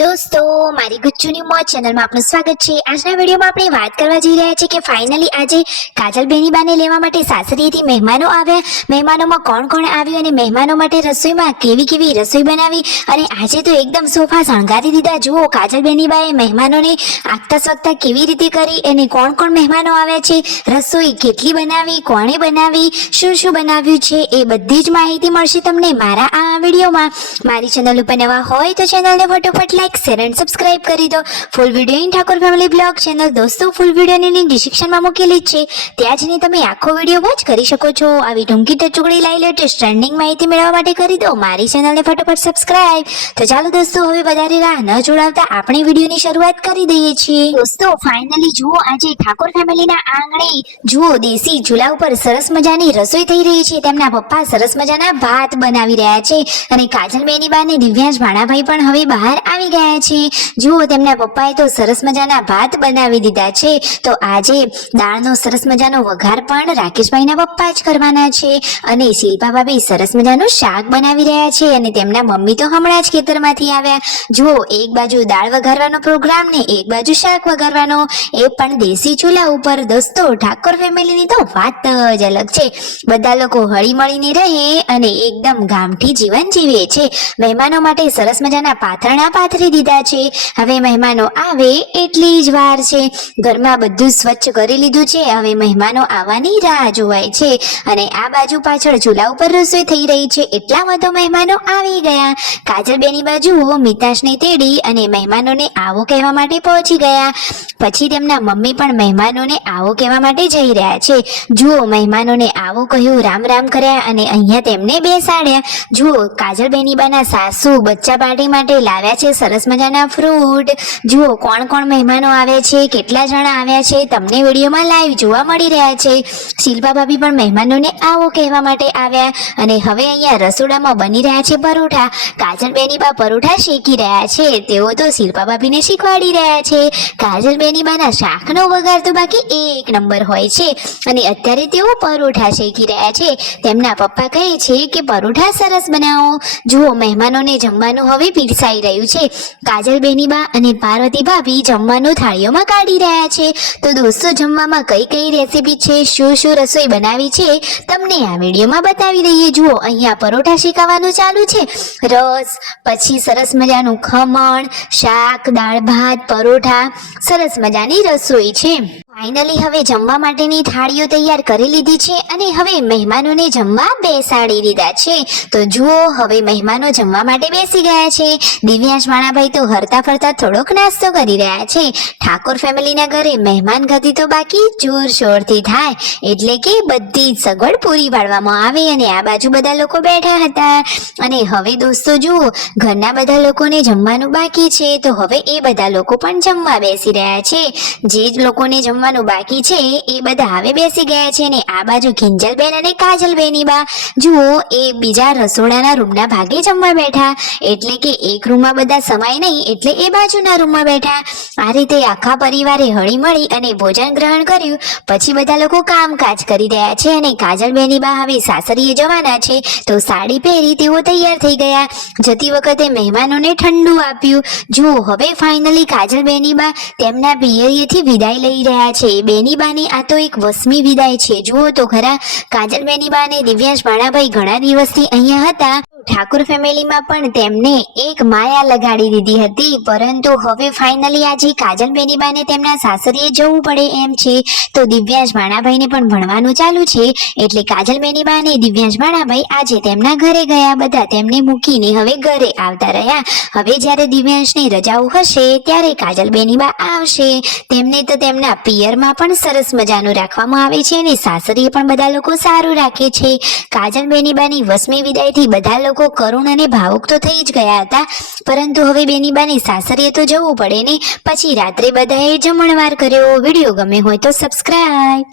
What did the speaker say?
દોસ્તો મારી ગુચ્ચુની મોજ ચેનલમાં આપનું સ્વાગત છે। આજના વિડીયોમાં આપણે વાત કરવા જઈ રહ્યા છીએ કે ફાઇનલી આજે કાજલ બેનીબાને લેવા માટે સાસરીએથી મહેમાનો આવ્યા। મહેમાનોમાં કોણ કોણ આવ્યું અને મહેમાનો માટે રસોઈમાં કેવી કેવી રસોઈ બનાવી અને આજે તો એકદમ સોફા શણગારી દીધા। જુઓ કાજલ બેનીબાએ મહેમાનોને આગતા સ્વાગતા કેવી રીતે કરી અને કોણ કોણ મહેમાનો આવ્યા છે, રસોઈ કેટલી બનાવી, કોણે બનાવી, શું શું બનાવ્યું છે એ બધી જ માહિતી મળશે તમને મારા આ વિડીયોમાં। મારી ચેનલ ઉપર નવા હોય તો ચેનલને ફટોફટ લાઈક શેર એન્ડ સબસ્ક્રાઇબ કરી દો। Full video in Thakor family blog channel દોસ્તો ફૂલ વિડીયોની લિંક ડિસ્ક્રિપ્શનમાં મૂકેલી છે, ત્યાં જઈને તમે આખો વિડીયો વોચ કરી શકો છો। આવી ટૂંકી ટચુકડી લાઈ લેટેસ્ટ ટ્રેન્ડિંગ માહિતી મેળવવા માટે કરી દો મારી ચેનલને ફટોફટ સબસ્ક્રાઇબ। તો ચાલો દોસ્તો હવે વધારે રાહ ન જોડાવતા આપણે વિડીયોની શરૂઆત કરી દઈએ છીએ। દોસ્તો ફાઇનલી જુઓ આજે ઠાકોર ફેમિલીના આંગણે જુઓ દેશી ચૂલા ઉપર સરસ મજાની રસોઈ થઈ રહી છે। તેમના પપ્પા સરસ મજાના ભાત બનાવી રહ્યા છે અને કાજલ બેનીબા અને દિવ્યાંશ ભાણાભાઈ પણ હવે બહાર આવી ગયા છે। જુઓ તેમના પપ્પાએ તો સરસ મજાના ભાત બનાવી દીધા છે, તો આજે દાળનો સરસ મજાનો વઘાર પણ રાકેશભાઈના પપ્પા જ કરવાના છે અને શિલ્પા ભાભી સરસ મજાનું શાક બનાવી રહ્યા છે અને તેમના મમ્મી તો હમણાં જ ખેતરમાંથી આવ્યા। જુઓ એક બાજુ દાળ વઘારવાનો પ્રોગ્રામ ને એક બાજુ શાક વઘારવાનો, એ પણ દેશી ચૂલા ઉપર। દોસ્તો ઠાકોર ફેમિલીની તો વાત જ અલગ છે, બધા લોકો હળી મળીને રહે અને એકદમ ગામઠી જીવન જીવે છે। મહેમાનો માટે સરસ મજાના પાથરણા પાથરી દીધા છે, હવે મહેમાનો આવે એટલી જ વાર છે। ઘરમાં બધું સ્વચ્છ કરી લીધું છે, હવે મહેમાનો આવવાની રાહ જોવાય છે અને આ બાજુ પાછળ ચૂલા ઉપર રસોઈ થઈ રહી છે એટલામાં તો મહેમાનો આવી ગયા। કાજલ બેનીબા જુઓ મિતાશને તેડી અને મહેમાનોને આવો કહેવા માટે પહોંચી ગયા, પછી તેમના મમ્મી પણ મહેમાનોને આવો કહેવા માટે જઈ રહ્યા છે। જુઓ મહેમાનોને આવો કહ્યું, રામ રામ કર્યા અને અહીંયા તેમને બેસાડ્યા। જુઓ કાજલ બેનીબાના સાસુ બચ્ચા પાર્ટી માટે લાવ્યા છે સરસ મજાના ફ્રૂટ। જુઓ કોણ કોણ મહેમાનો આવ્યા છે, કેટલા જણા આવ્યા છે તમને વિડીયોમાં લાઈવ જોવા મળી રહ્યા છે। શિલ્પા ભાભી પણ મહેમાનોને આવો કહેવા માટે આવ્યા અને હવે અહીંયા રસોડામાં બની રહ્યા છે પરોઠા। કાજલ બેનીબા પરોઠા શેકી રહ્યા છે, તેઓ તો શિલ્પા ભાભીને શીખવાડી રહ્યા છે। કાજલ બેનીબાના શાકનો વઘાર તો બાકી એક નંબર હોય છે અને અત્યારે તેઓ પરોઠા શેકી રહ્યા છે। તેમના પપ્પા કહે છે કે પરોઠા સરસ બનાવો। જુઓ મહેમાનોને જમવાનું હવે પીરસાઈ રહ્યું છે, કાજલ બેનીબા અને પાર્વતી ભાભી જમવાનું થાળીઓમાં કાઢી રહ્યા છે। તો દોસ્તો જમવામાં કઈ કઈ રેસીપી છે, શું શું રસોઈ બનાવી છે તમને આ વિડીયોમાં બતાવી દઈએ। જુઓ અહીંયા પરોઠા શેકાવાનું ચાલુ છે, રસ, પછી સરસ મજાનું ખમણ, શાક, દાળ ભાત, પરોઠા, સરસ મજાની રસોઈ છે। ફાઇનલી હવે જમવા માટેની થાળીઓ તૈયાર કરી લીધી છે અને હવે મહેમાનોને જમવા બેસાડી દીધા છે। તો જુઓ હવે મહેમાનો જમવા માટે બેસી ગયા છે। દિવ્યાંશ ભાણાભાઈ તો હરતા ફરતા થોડોક નાસ્તો કરી રહ્યા છે। ઠાકોર ફેમિલીના ઘરે મહેમાન ગતિ તો બાકી જોરશોરથી થાય, એટલે કે બધી જ સગવડ પૂરી પાડવામાં આવે અને આ બાજુ બધા લોકો બેઠા હતા અને હવે દોસ્તો જુઓ ઘરના બધા લોકોને જમવાનું બાકી છે, તો હવે એ બધા લોકો પણ જમવા બેસી રહ્યા છે। જે લોકોને જમવાનું બાકી છે એ બધા હવે બેસી ગયા છે અને આ બાજુ કિંજલબેન અને કાજલ બેનીબા જુઓ એ બીજા રસોડાના રૂમના ભાગે જમવા બેઠા, એટલે કે એક રૂમમાં બધા સમાય નહીં એટલે એ બાજુના રૂમમાં બેઠા। આ રીતે આખા પરિવારે હળી મળી અને ભોજન ગ્રહણ કર્યું, પછી બધા લોકો કામકાજ કરી રહ્યા છે અને કાજલ બેનીબા હવે સાસરીએ જવાના છે તો સાડી પહેરી તેઓ તૈયાર થઈ ગયા। જતી વખતે મહેમાનોને ઠંડુ આપ્યું। જુઓ હવે ફાઇનલી કાજલ બેનીબા તેમના પિયરીએથી વિદાય લઈ રહ્યા છે। બેનીબાની આ તો એક વસમી વિદાય છે। જુઓ તો ખરા કાજલ બેનીબા અને દિવ્યાંશ ભાણાભાઈ ઘણા દિવસથી અહીંયા હતા, ઠાકોર ફેમિલીમાં પણ તેમને એક માયા લગાડી દીધી હતી, પરંતુ હવે ફાઇનલી આજે કાજલ બેનીબાને તેમના સાસરીએ જવું પડે એમ છે, તો દિવ્યાંશ ભાણાભાઈને પણ ભણવાનું ચાલુ છે એટલે કાજલ બેનીબા અને દિવ્યાંશ ભાણાભાઈ આજે તેમના ઘરે ગયા, બધા તેમને મૂકીને હવે ઘરે આવતા રહ્યા। હવે જ્યારે દિવ્યાંશની રજાઓ હશે ત્યારે કાજલ બેનીબા આવશે। તેમને તો તેમના પિયરમાં પણ સરસ મજાનું રાખવામાં આવે છે અને સાસરીએ પણ બધા લોકો સારું રાખે છે। કાજલ બેનીબાની વસમી વિદાયથી બધા લોકો કરુણ અને ભાવુક તો થઈ જ ગયા હતા, પરંતુ હવે બેનીબાની સાસરીએ તો જવું પડે ને। પછી રાત્રે બધાએ જમણવાર કર્યો। વિડીયો ગમે હોય તો સબસ્ક્રાઇબ।